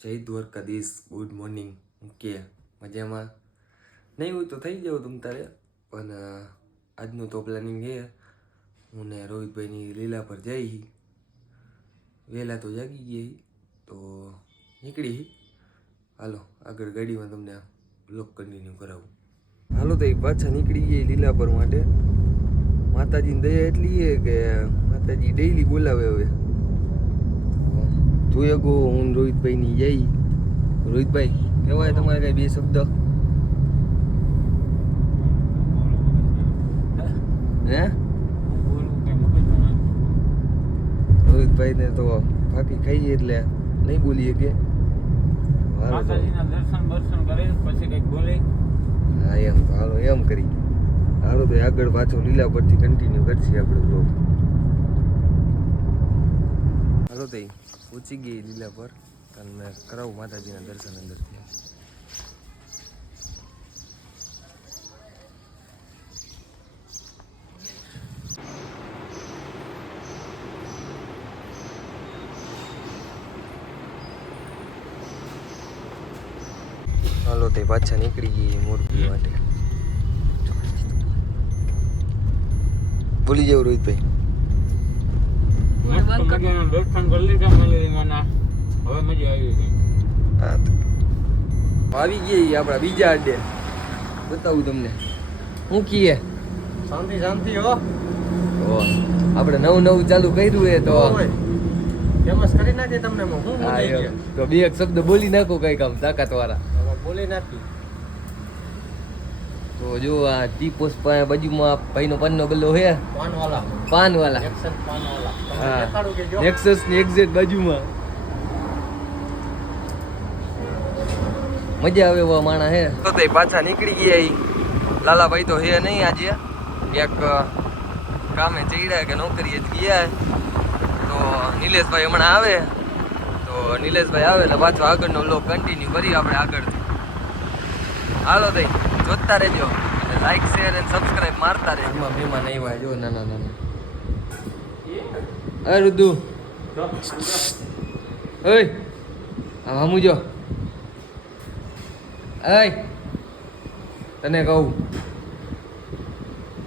જય Dwarkadhish. Good morning. કે મજામાં નહીં હોય તો થઈ જાવ તમ તારે, પણ આજનું તો પ્લાનિંગ છે હું ને રોહિતભાઈની લીલા પર જઈ. વહેલા તો જાગી ગઈ તો નીકળી. હાલો આગળ ગાડીમાં તમને બ્લોગ કન્ટિન્યુ કરાવું. હાલો તો એ પાછા નીકળી ગઈ લીલા પર માટે. માતાજીની દયા એટલી છે કે માતાજી ડેઈલી બોલાવે. હવે જોઈએ ગો હું રોહિતભાઈની જઈ. રોહિતભાઈ કહેવાય તમારે કઈ બે શબ્દ? હે રોહિતભાઈને તો ફાંકી ખાઈએ એટલે નહીં બોલીએ કે દર્શન કરે પછી કઈક બોલે. હા એમ તો હાલો એમ કરી. હાલો તો આગળ પાછો લીલા પરથી કન્ટિન્યુ કરશે આપણે બ્લોગ. હાલો તો પહોંચી ગઈ લીલા પર અને કરાવું માતાજીના દર્શન અંદરથી. હાલો તે પાછા નીકળી ગઈ મોરબી માટે. ભૂલી જાવ રોહિતભાઈ. દર્શન કરી લીધા મંદિરના. હવે મજા આવી ગઈ. હા તો આવી ગઈ આપણા બીજા અડ્ડે. બતાવું તમને શું કીએ. શાંતિ શાંતિ હો. આપણે નવું નવું ચાલુ કર્યું એ તો ફેમસ કરી નાખે તમને. હું તો બે એક શબ્દ બોલી નાખો કઈ કામ તાકાત વાળા. બોલી નાખી તો જો આ ટી પોસ્ટ બાજુમાં ભાઈનો પાનનો ગલ્લો હે. પાનવાલા પાનવાલા એક્શન પાનવાલા. હા દેખાડું કે જો નેક્સસ ની એક્ઝેક્ટ બાજુમાં. મજા આવે એવા માણા હે. તો તે પાછા નીકળી ગયા. લાલાભાઈ તો હે નહીં આજે. એક કામે ચડ્યા કે નોકરીએ જ ગયા. તો નિલેશભાઈ હમણાં આવે. તો નિલેશભાઈ આવે એટલે પાછો આગળનો વ્લોગ કન્ટિન્યુ કરી આપણે આગળથી. હાલો તઈ જોતા રહેજો અને લાઈક શેર અને સબસ્ક્રાઇબ મારતા રહેજો. એમાં મહેમાન આવ્યા જો નાના નાના. અરે રુદુ ઓય આ હમુજો. એય તને કહું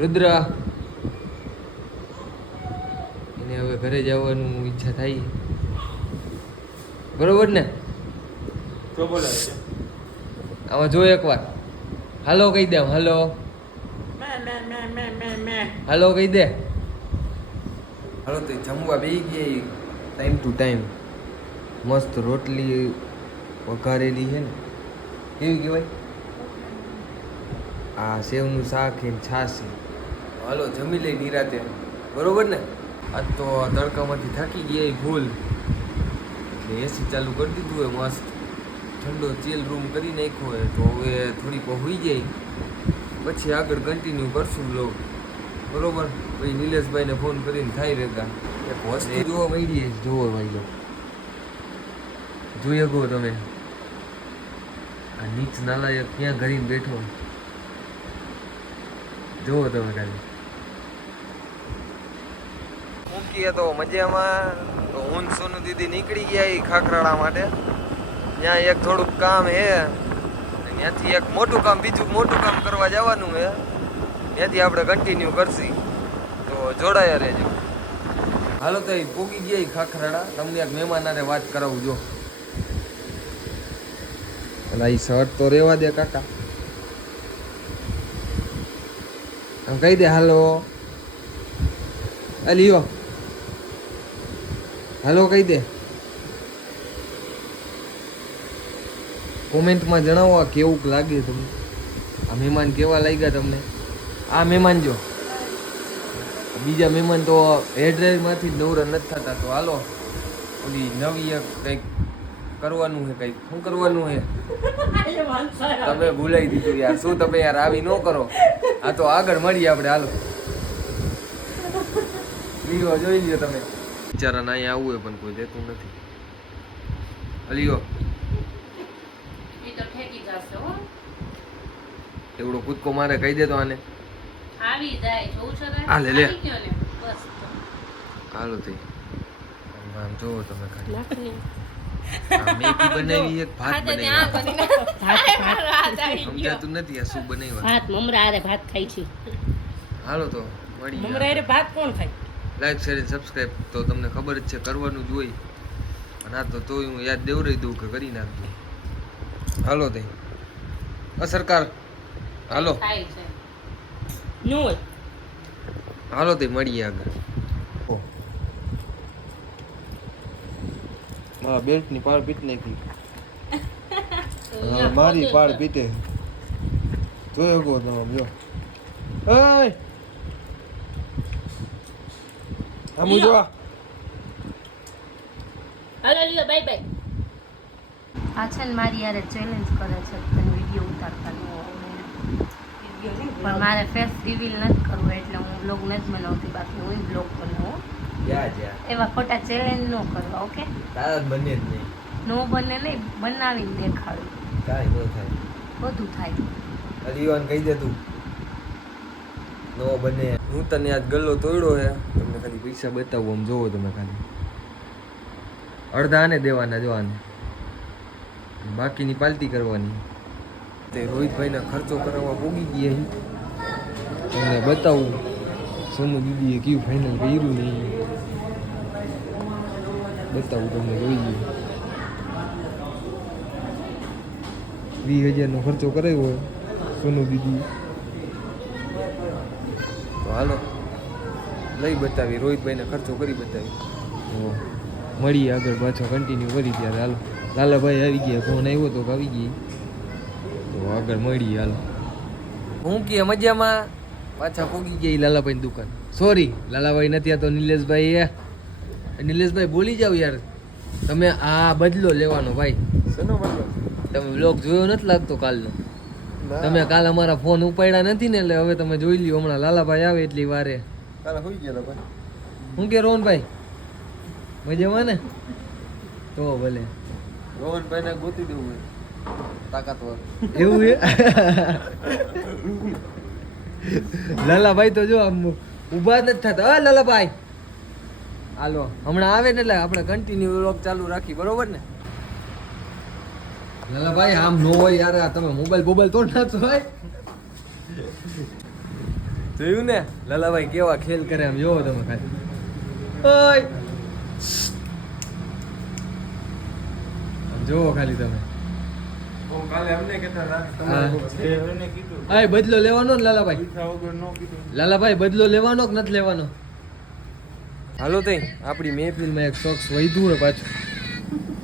રુદ્ર એને હવે ઘરે જવાનું ઈચ્છા થાય. બરોબર ને? તો બોલાવે છે. આમાં જો એકવાર હાલો કહી દે. હાલો હાલો કહી દે. હાલો તો જમવા બેસી ગઈ ટાઈમ ટુ ટાઈમ. મસ્ત રોટલી વઘારેલી છે ને. કેવી કહેવાય? આ સેવનું શાક છે ને છાશ છે. હાલો જમી લઈ નિરાતે. બરોબર ને? આજ તો તડકામાંથી થાકી ગયા ફૂલ એટલે એસી ચાલુ કરી દીધું હોય. મસ્ત ઠંડો ચીલ રૂમ કરી નાખ્યો હોય. તો હવે થોડીક હોઈ જાય પછી આગળ કન્ટિન્યુ કરશું બ્લોગ. બરોબર? પછી નિલેશભાઈને ફોન કરીને થાય રહેતા એક વસ્તુ જોવા મળી. જોવો ભાઈ જોઈએ ગો તમે આ નીચ નાલાયક ક્યાં ઘરીને બેઠો જોવો તમે ખાલી. મૂકીએ તો મજામાં. તો હું સોનુ દીદી નીકળી ગયા એ ખાખરાળા માટે. ત્યાં એક થોડુંક કામ હે. ત્યાંથી એક મોટું કામ બીજું મોટું કામ કરવા જવાનું હે. ત્યાંથી આપણે કન્ટિન્યુ કરશી. તો જોડાયા રહેજો. હાલો તો પોગી ગયા ખાખરાળા. તમને એક મહેમાન હારે વાત કરાવું જો. પેલા એ શર્ટ તો રેવા દે કાકા. આમ કહી દે હાલો. લ્યો હાલો કહી દે. કોમેન્ટમાં જણાવો આ કેવું લાગે તમને. આ મહેમાન કેવા લાગ્યા તમને? આ મહેમાન જો. બીજા મહેમાન તો હેડરેલમાંથી જ નવરા નથી થતા. તો હાલો ઓલી નવી એક કંઈક કરવાનું છે. કંઈક શું કરવાનું છે તમે ભૂલાઈ દીધું યાર. શું તમે યાર આવી ન કરો. આ તો આગળ મળીએ આપણે. હાલો લીઓ જોઈ લ્યો તમે. બિચારાને અહીંયા આવવું હોય પણ કોઈ દેતું નથી. લ્યો એવડો કૂદકો મારે કહી દે તો આને આવી જાય. જોઉં છો ને? આ લે લે. આવી ગયો ને બસ. હાલો થઈ આમ જોવો તમે ખાલી. મેગી બનાવી એક ભાત બનાવ્યા સમજાતું નથી આ શું બનાવ્યા ભાત મમરા હારે ભાત ખાઈ છે હાલો તો મળી મમરા હારે ભાત કોણ ખાય લાઈક શેર અને સબસ્ક્રાઇબ તો તમને ખબર જ છે કરવાનું જ હોય અને આ તો તોય હું યાદ દેવરાઈ દઉં કે કરી નાખજો હાલો તઈ સરકાર હાલો ખાય છે નો હોય હાલો તઈ મળીએ આગળ મારા બેલ્ટ ની પાળ પીટ નાખી મારી પાળ પીટે જોયો ગો તમે જો એય આમ જો હાલો લ્યો બાય બાય આ છે ને મારી યારે ચેલેન્જ કરે છે તને વિડિયો ઉતારવાનો પણ મારે ફેસ રિવીલ નથી કરવું એટલે હું બ્લોગ નથી બનાવતી બાકી હું બ્લોગ બનાવું એવા ખોટા ચેલેન્જ ન કરવા ઓકે તારા બને જ નહીં નો બને નહીં બનાવીને દેખાડું કાંઈ ન થાય બધું થાય અલીવાન કહી દે તું નો બને હું તને આજ ગલ્લો તોડ્યો હે તમને ખાલી પૈસા બતાવું આમ જોવો તમે ખાલી અડધા આને દેવાના જોવાને બાકીની પાલટી કરવાની તે રોહિતભાઈના ખર્ચો કરાવવા પોગી ગયા તમને બતાવું સોનુ દીદીએ કયું ફાઇનલ કર્યું નહીં બતાવું તમને જોઈ લો 20,000 નો ખર્ચો કરાવ્યો સોનુ દીદી તો હાલો લઈ બતાવી રોહિતભાઈને ખર્ચો કરી બતાવી તો મળીએ આગળ પાછો કન્ટિન્યુ કરી ત્યારે હાલો લાલાભાઈ આવી ગયા ફોન આવ્યો તો આવી ગઈ તો આગળ મળીએ હાલો હું કે મજામાં પાછા પોગી ગયા લાલાભાઈની દુકાન સોરી લાલાભાઈ નથી આ તો નિલેશભાઈ બોલી જાવ યાર તમે આ બદલો લેવાનો ભાઈ શેનો બદલો તમે બ્લોગ જોયો નથી લાગતો કાલનો તમે કાલ અમારા ફોન ઉપાડ્યા નથી ને એટલે હવે તમે જોઈ લ્યો હમણાં લાલાભાઈ આવે એટલી વારે કાલે હોઈ ગયેલો ભાઈ હું કે રોહનભાઈ મજામાં ને તો ભલે રોહનભાઈને ગોતી દેવું હોય તાકાતવર એવું હે લાલાભાઈ તો જો આમ ઊભા નથી થતા હા લાલાભાઈ હાલો હમણાં આવે ને એટલે આપણે કન્ટિન્યુ વ્લોગ ચાલુ રાખી બરોબર ને લાલાભાઈ આમ નો હોય યાર તમે મોબાઈલ તો નાખશો ભાઈ જોયું ને લાલાભાઈ કેવા ખેલ કરે આમ જોવો તમે ખાલી ઓય જોવો ખાલી તમે કાલે અમને કહેતા હતા બદલો લેવાનો ને લાલાભાઈ બદલો લેવાનો કે નથી લેવાનો હાલો તઈ આપણી મહેફિલમાં એક શખ્સ વધ્યું ને પાછું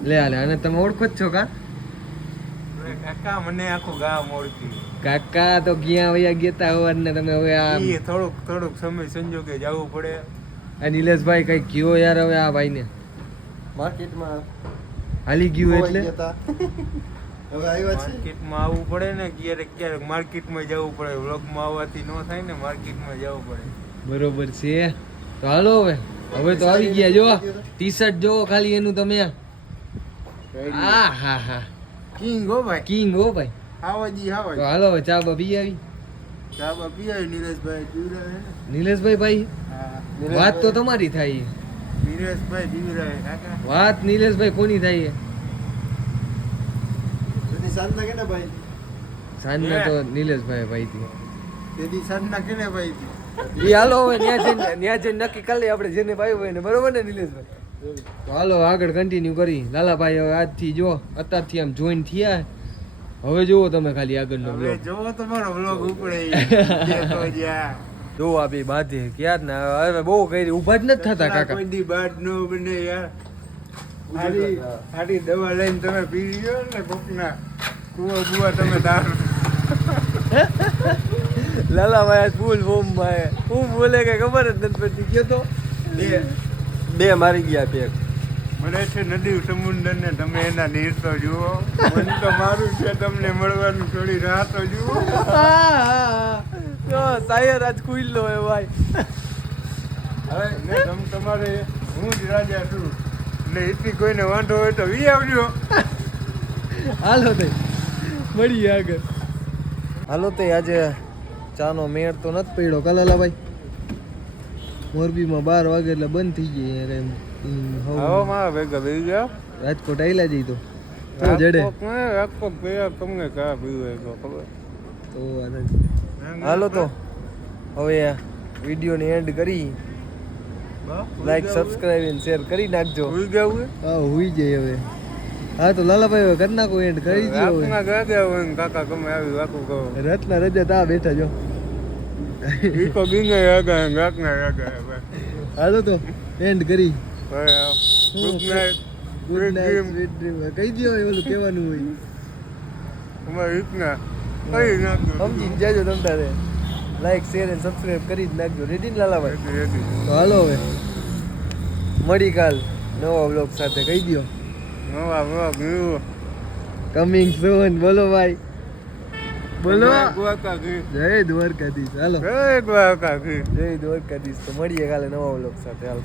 લે હાલે અને તમે ઓળખો જ છો કા કાકા મને આખું ગામ ઓળખી કાકા તો ગયા વયા ગેતા હોવા ને તમે હવે આ થોડુંક સમય સંજોગે જવું પડે આ નિલેશભાઈ કઈ કયો યાર હવે આ ભાઈને માર્કેટમાં હાલી ગયું એટલે હવે આવ્યા છે માર્કેટમાં આવવું પડે ને ક્યારેક માર્કેટમાં જવું પડે વ્લોગમાં આવવાથી ન થાય ને માર્કેટમાં જવું પડે બરોબર છે તો હાલો હવે તો આવી ગયા જો ટી શર્ટ જો ખાલી એનું તમે હા હા હા કિંગ હો ભાઈ તો હાલો હવે ચા બા પી આવી નિલેશભાઈ ભાઈ વાત તો તમારી થાય વાત નિલેશભાઈ કોની થાય સાંજના તો નિલેશભાઈ ભાઈ થી હાલો હવે ત્યાં જઈને નક્કી કરી લઈએ આપણે જેને ભાઈ હોય ને બરોબર ને નિલેશભાઈ તો હાલો આગળ કન્ટિન્યુ કરી લાલાભાઈ હવે આજથી જો અત્યારથી આમ જોઈન થયા હવે જોવો તમે ખાલી આગળનો બ્લોગ જોવો તમારો બ્લોગ ઉપડે જો આ બે બાધે ક્યાં ને હવે બહુ કરી ઊભા જ નથી થતા કાકા કોઈ દી બાદ નો બને યાર આડી દવા લઈને તમે પી લ્યો ને કોકના કુવા તમે દારૂ લાલાભાઈ આજ ફૂલ ફોર્મ માં હું બોલે કે ખબર જ નથી પડતી ગયો તો બે મારી ગયા પેક મળે છે નદી સમુદ્ર ને તમે એના નીર તો જુઓ મને તો મારું છે તમને મળવાનું થોડી રાહ તો જુઓ સાયર આજ ખુઈ લો હે ભાઈ હવે તમારે હું જ રાજા છું એટલે એટલી કોઈને વાંધો હોય તો વી આવજો હાલો તે મળીએ આગળ હાલો તે આજે ચાનો મેળ તો નથી પડ્યો કાલાલાભાઈ મોરબીમાં 12 વાગે એટલે બંધ થઈ ગઈ હવે મારા ભેગા બેસી ગયા રાજકોટ આઈલા જઈ તો જડે રાજકોટ ગયા તમને કા પીવે તો ખબર તો હાલો તો હવે વિડીયોને એન્ડ કરી લાઈક સબસ્ક્રાઇબ અને શેર કરી નાખજો. ભૂલ ગયા હા હુઈ જાય હવે. હા તો લાલાભાઈ હવે કરી નાખો એન્ડ કરી દો હવે. રાતના ગયા હોય ને કાકા ગમે આવી વાકું કહો રત્ના રજા તા બેઠા જો ઈ તો બીને આગા રાતના આગા હાલો તો એન્ડ કરી good night good night sweet dream કહી દો ઓલું કહેવાનું હોય અમારે રીતના કઈ નાખજો સમજી જાજો તમ તારે લાઈક શેર અને સબસ્ક્રાઇબ કરી જ નાખજો. રેડી ને લાલાભાઈ? રેડી તો હાલો હવે મળી કાલ નવા બ્લોગ સાથે કહી દો નવા કમિંગ સૂન. બોલો ભાઈ બોલો. દ્વારકાધીશ જય દ્વારકાધીશ. હાલો જય દ્વારકાધીશ. જય દ્વારકાધીશ. તો મળીએ કાલે નવા બ્લોગ સાથે. હાલો.